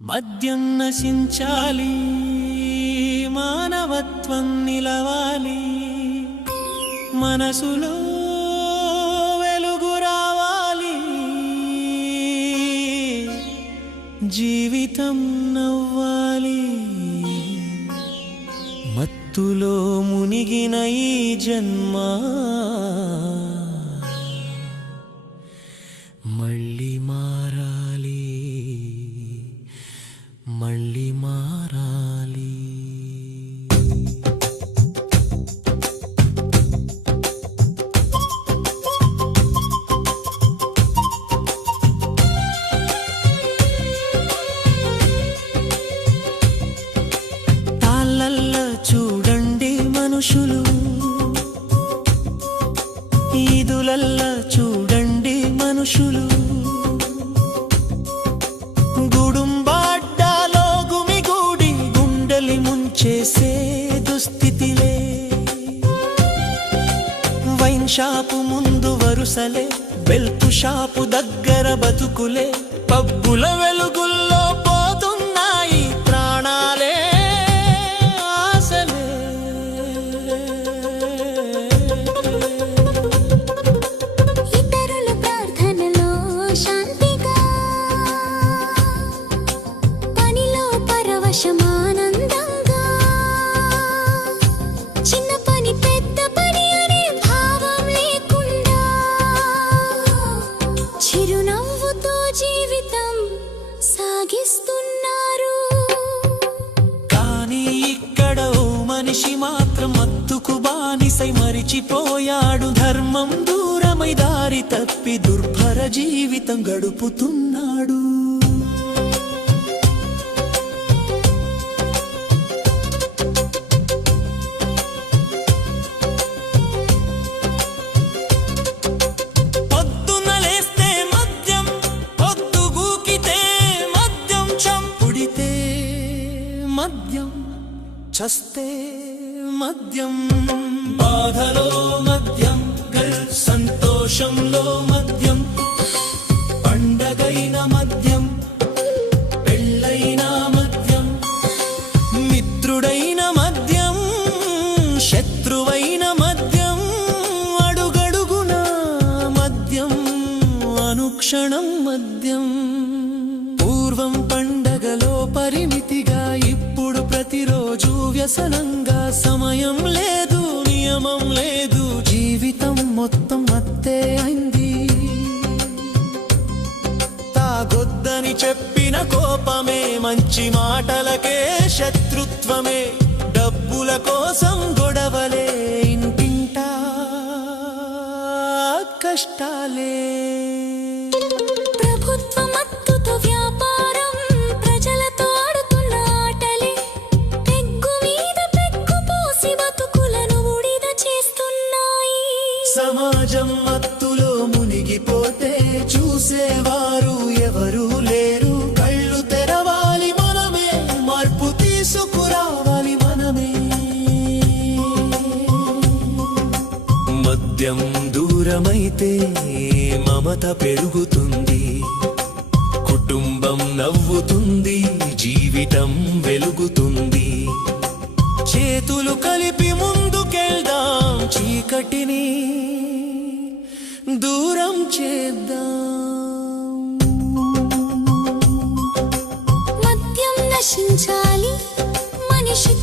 మద్యం నశించాలి, మానవత్వం నిలవాలి, మనసులో వెలుగు రావాలి, జీవితం నవ్వాలి. మత్తులో మునిగిన ఈ జన్మ మళ్ళీ మారాలి, మళ్ళీ మారాలి. తాళ్ళల్లో చూడండి మనుషులు, ఈదులల్లో చూడండి మనుషులు, చేసే దుస్థితిలే. వైన్ షాపు ముందు వరుసలే, బెల్టు షాపు దగ్గర బతుకులే, పబ్బుల వెలుగుల్లో పోతున్నాయి ప్రాణాలే, ఆశలే. ఇతరుల ప్రార్థనలో శాంతిగా, పనిలో పరవశమానంద, చిరునవ్వుతో జీవితం సాగిస్తున్నారు. కానీ ఇక్కడ ఓ మనిషి మాత్రం మత్తుకు బానిసై మరిచిపోయాడు. ధర్మం దూరమై దారి తప్పి దుర్భర జీవితం గడుపుతున్నాడు. మద్యం చస్తే మద్యం, బాధలో మద్యం, సంతోషంలో మద్యం, పండగైన మద్యం, పెళ్ళైన మద్యం, మిత్రుడైన మద్యం, శత్రువైన మద్యం, అడుగడుగున మద్యం, అనుక్షణం మద్యం. పూర్వం పండగలో పరిమితిగా, ఇప్పుడు ప్రతిరోజు వ్యసనంగా. సమయం లేదు, నియమం లేదు, జీవితం మొత్తం మత్తే అయింది. తాగొద్దని చెప్పిన కోపమే, మంచి మాటలకే శత్రుత్వమే, డబ్బుల కోసం గొడవలే, ఇంటింటా కష్టాలే. సమాజం మత్తులో మునిగిపోతే చూసేవారు ఎవరూ లేరు. కళ్ళు తెరవాలి మనమే, మార్పు తీసుకురావాలి మనమే. మద్యం దూరమైతే మమత పెరుగుతుంది, కుటుంబం నవ్వుతుంది, జీవితం వెలుగుతుంది. చేతులు కలిపి ముందుకెళ్దాం, చీకటిని దూరం చేద్దాం. మద్యం నశించాలి, మనిషి